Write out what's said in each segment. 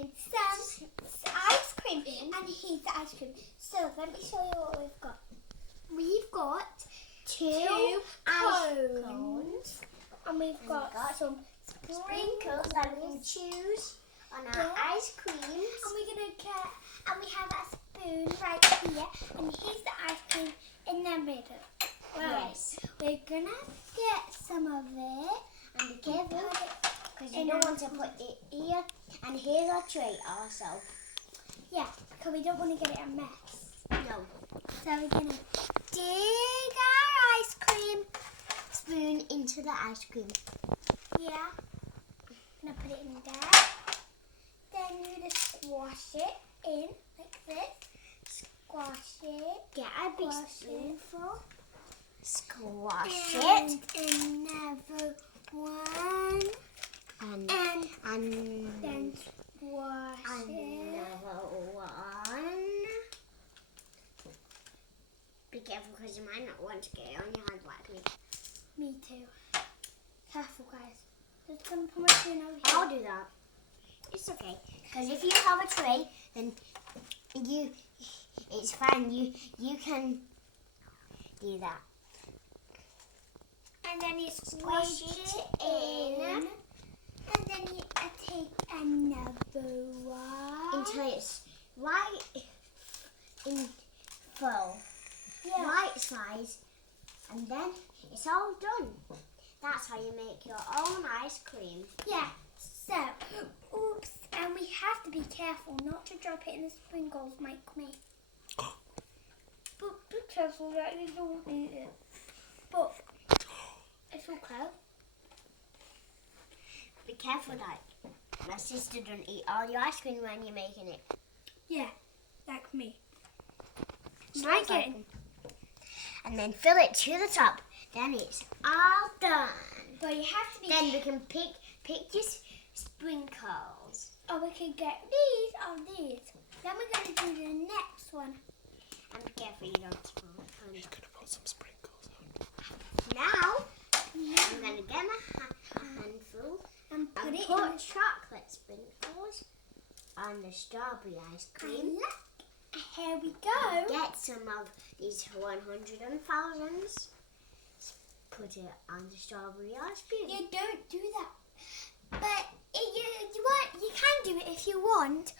making some ice cream, and here's the ice cream. So let me show you what we've got. We've got two cones, and we've got some sprinkles that we can choose on our ice creams. And we're gonna get, and we have a spoon right here, and here's the ice cream in the middle. Right. Yes. We're gonna get some of it, and be careful because you don't want to put it here. And here's our tray also. Yeah, because we don't want to get it a mess. No. So we're gonna dig our ice cream spoon into the ice cream. Yeah. Gonna put it in there. Then you're gonna squash it in like this. Squash it. Get a big spoonful. Squash it. Another one. And then squash another one. Be careful because you might not want to get it on your hand like me. Me too. Careful, guys. Just gonna put my spoon over here. I'll do that. It's okay. Because if you have a tray, then it's fine. You can do that. And then you squash it in. And then you take another one. Until it's right in full. Yeah. Right size. And then it's all done. That's how you make your own ice cream. Yeah. So, oops. And we have to be careful not to drop it in the sprinkles, make me. But be careful that you don't eat it. But it's all close. Be careful that my sister don't eat all your ice cream when you're making it. Yeah, like me. And then fill it to the top. Then it's all done. But you have to be. Then we can pick your sprinkles. Or we can get these or these. Then we're going to do the next one. And be careful you don't spill. You're going to put some sprinkles on. Now, I'm going to get my handful and put chocolate sprinkles on the strawberry ice cream. Here we go. Get some of these 100,000s. Put it on the strawberry ice cream. You don't do that. But you can do it if you want.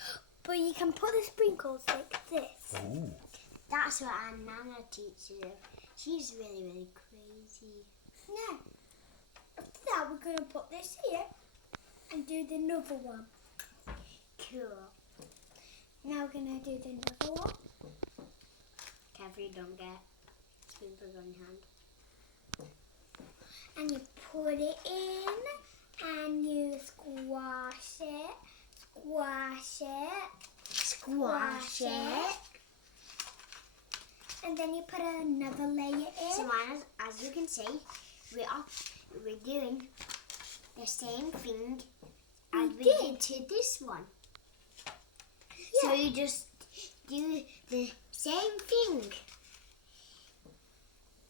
But you can put the sprinkles like this. Ooh. That's what our Nana teaches us. She's really, really crazy. Now, after that, we're going to put this here and do the another one. Cool. Now we're going to do the another one. Careful you don't get sprinkles on your hand. And you put it in and you squash it, squash it, squash it. And then you put another layer in. So as you can see, we're doing the same thing as we did to this one. Yeah. So you just do the same thing.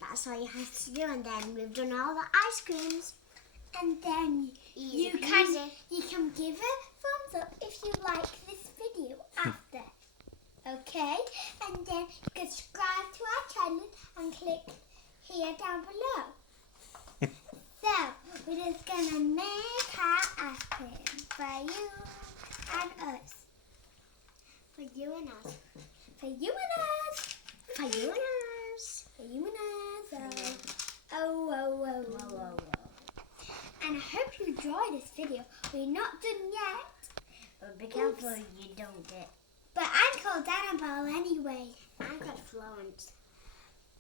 That's all you have to do, and then we've done all the ice creams. And then you can give a thumbs up if you like this video after. Okay? And then you can subscribe to our channel and click here down below. So, we're just going to make our ice cream for you and us. For you and us. For you and us. For you and us. For you and us. Oh. And I hope you enjoyed this video. We're not done yet. But be careful you don't get. But I'm called Annabel anyway. I'm called Florence.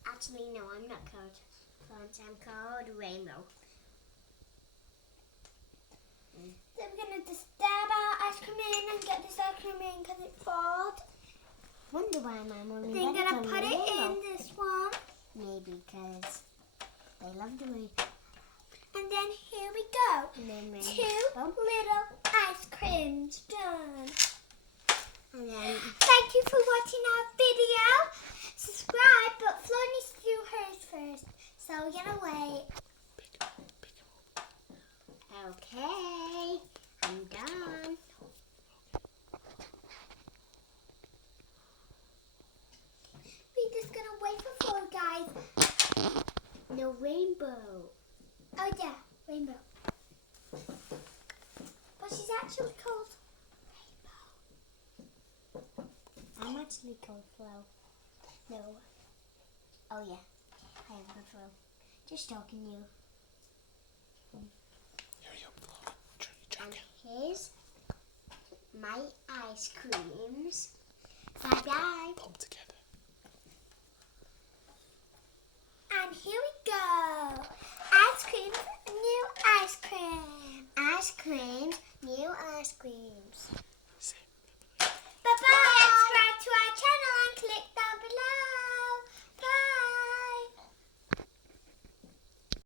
Actually, no, I'm not called Florence. I'm called Rainbow. So we're going to just stab our ice cream in and get this ice cream in because it's thawed. Wonder why my mum. They're going to put it in this one. Maybe because they love the way. And then here we go. Two little ice creams done. And then thank you for watching our video. Subscribe, but Flo needs to do hers first. So we're going to wait. Okay, I'm done. and a rainbow. Oh yeah, rainbow. But she's actually called Rainbow. I'm actually called Flo. No. Oh yeah, I am called Flo. Just talking you. Hurry up, Flo. And here's my ice creams. Bye bye. Put them together. And here we go.